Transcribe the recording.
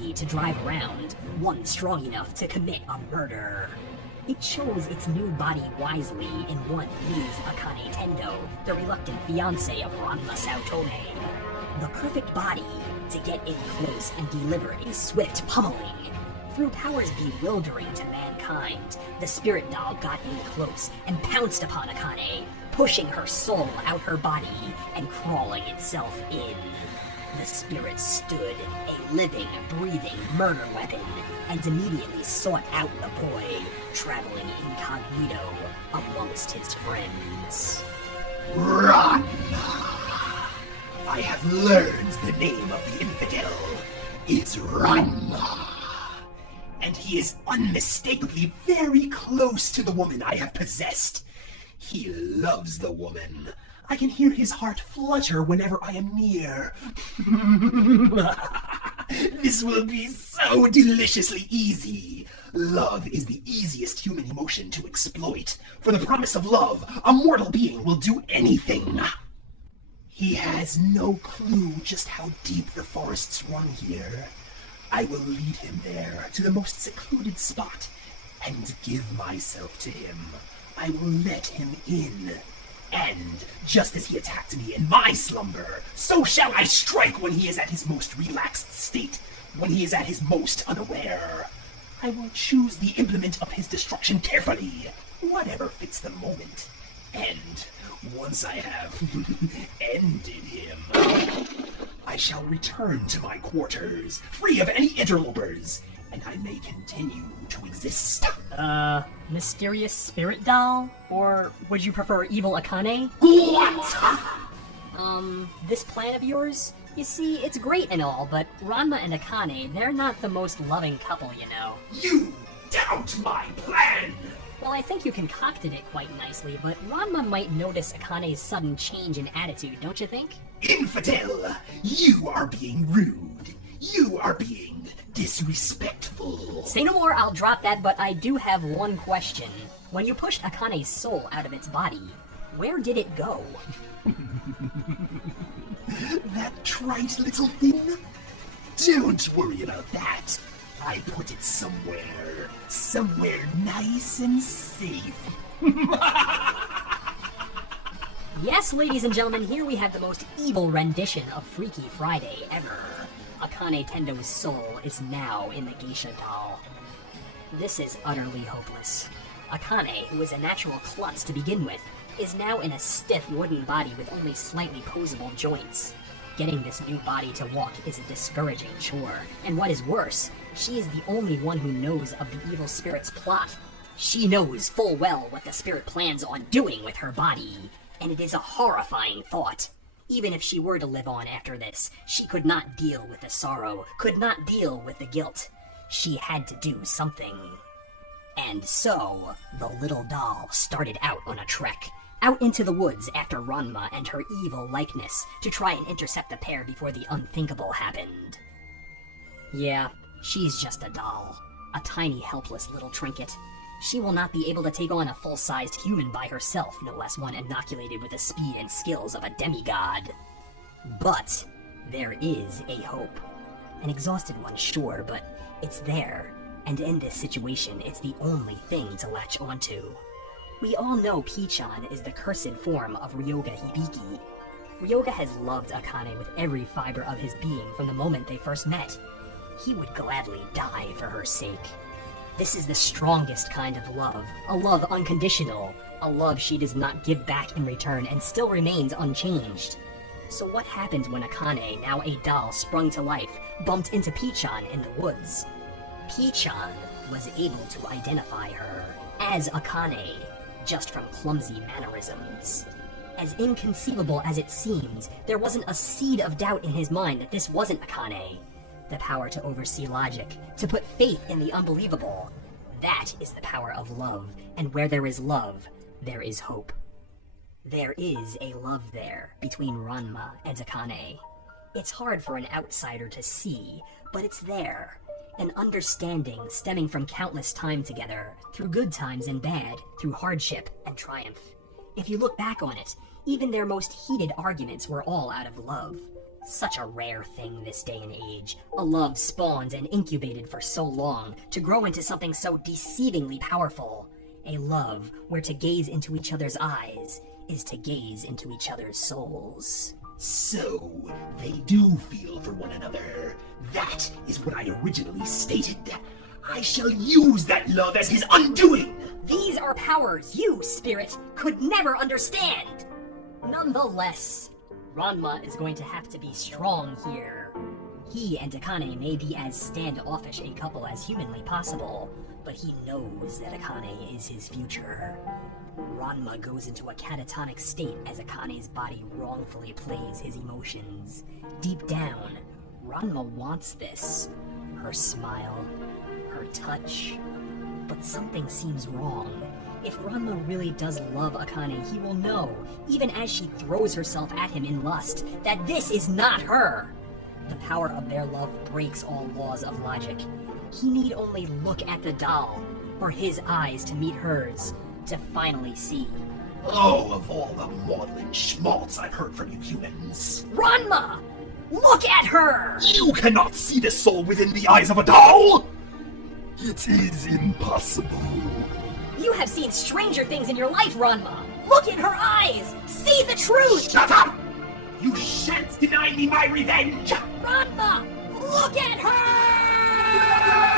chassis to drive around, one strong enough to commit a murder. It chose its new body wisely in what is Akane Tendo, the reluctant fiancé of Ranma Saotome. The perfect body to get in close and deliver a swift pummeling. Through powers bewildering to mankind, the spirit doll got in close and pounced upon Akane, pushing her soul out her body and crawling itself in. The spirit stood, a living, breathing murder weapon, and immediately sought out the boy, traveling incognito amongst his friends. Run! I have learned the name of the infidel. It's Ranma. And he is unmistakably very close to the woman I have possessed. He loves the woman. I can hear his heart flutter whenever I am near. This will be so deliciously easy. Love is the easiest human emotion to exploit. For the promise of love, a mortal being will do anything. He has no clue just how deep the forests run here. I will lead him there, to the most secluded spot, and give myself to him. I will let him in. And, just as he attacked me in my slumber, so shall I strike when he is at his most relaxed state, when he is at his most unaware. I will choose the implement of his destruction carefully, whatever fits the moment. And, once I have ended him, I shall return to my quarters, free of any interlopers, and I may continue to exist. Mysterious spirit doll? Or would you prefer evil Akane? What? This plan of yours? You see, it's great and all, but Ranma and Akane, they're not the most loving couple, you know. You doubt my plan! Well, I think you concocted it quite nicely, but Ranma might notice Akane's sudden change in attitude, don't you think? Infidel! You are being rude! You are being disrespectful! Say no more, I'll drop that, but I do have one question. When you pushed Akane's soul out of its body, where did it go? That trite little thing? Don't worry about that. I put it somewhere nice and safe. Yes, ladies and gentlemen, here we have the most evil rendition of Freaky Friday ever. Akane Tendo's soul is now in the geisha doll. This is utterly hopeless. Akane, who is a natural klutz to begin with, is now in a stiff wooden body with only slightly posable joints. Getting this new body to walk is a discouraging chore, and what is worse, she is the only one who knows of the evil spirit's plot. She knows full well what the spirit plans on doing with her body, and it is a horrifying thought. Even if she were to live on after this, she could not deal with the sorrow, could not deal with the guilt. She had to do something. And so, the little doll started out on a trek, out into the woods after Ranma and her evil likeness, to try and intercept the pair before the unthinkable happened. Yeah, she's just a doll. A tiny, helpless little trinket. She will not be able to take on a full-sized human by herself, no less one inoculated with the speed and skills of a demigod. But there is a hope. An exhausted one, sure, but it's there. And in this situation, it's the only thing to latch onto. We all know Pichan is the cursed form of Ryoga Hibiki. Ryoga has loved Akane with every fiber of his being from the moment they first met. He would gladly die for her sake. This is the strongest kind of love, a love unconditional, a love she does not give back in return and still remains unchanged. So what happens when Akane, now a doll sprung to life, bumped into Pichan in the woods? Pichan was able to identify her as Akane, just from clumsy mannerisms. As inconceivable as it seemed, there wasn't a seed of doubt in his mind that this wasn't Akane. The power to oversee logic, to put faith in the unbelievable. That is the power of love, and where there is love, there is hope. There is a love there between Ranma and Akane. It's hard for an outsider to see, but it's there. An understanding stemming from countless time together, through good times and bad, through hardship and triumph. If you look back on it, even their most heated arguments were all out of love. Such a rare thing this day and age. A love spawned and incubated for so long to grow into something so deceivingly powerful. A love where to gaze into each other's eyes is to gaze into each other's souls. So, they do feel for one another. That is what I originally stated. I shall use that love as his undoing! These are powers you, spirit, could never understand! Nonetheless, Ranma is going to have to be strong here. He and Akane may be as standoffish a couple as humanly possible, but he knows that Akane is his future. Ranma goes into a catatonic state as Akane's body wrongfully plays his emotions. Deep down, Ranma wants this. Her smile, her touch. But something seems wrong. If Ranma really does love Akane, he will know, even as she throws herself at him in lust, that this is not her. The power of their love breaks all laws of logic. He need only look at the doll, for his eyes to meet hers, to finally see. Oh, of all the maudlin schmaltz I've heard from you humans. Ranma! Look at her! You cannot see the soul within the eyes of a doll! It is impossible. You have seen stranger things in your life, Ranma! Look in her eyes! See the truth! Shut up! You shan't deny me my revenge! Ranma! Look at her!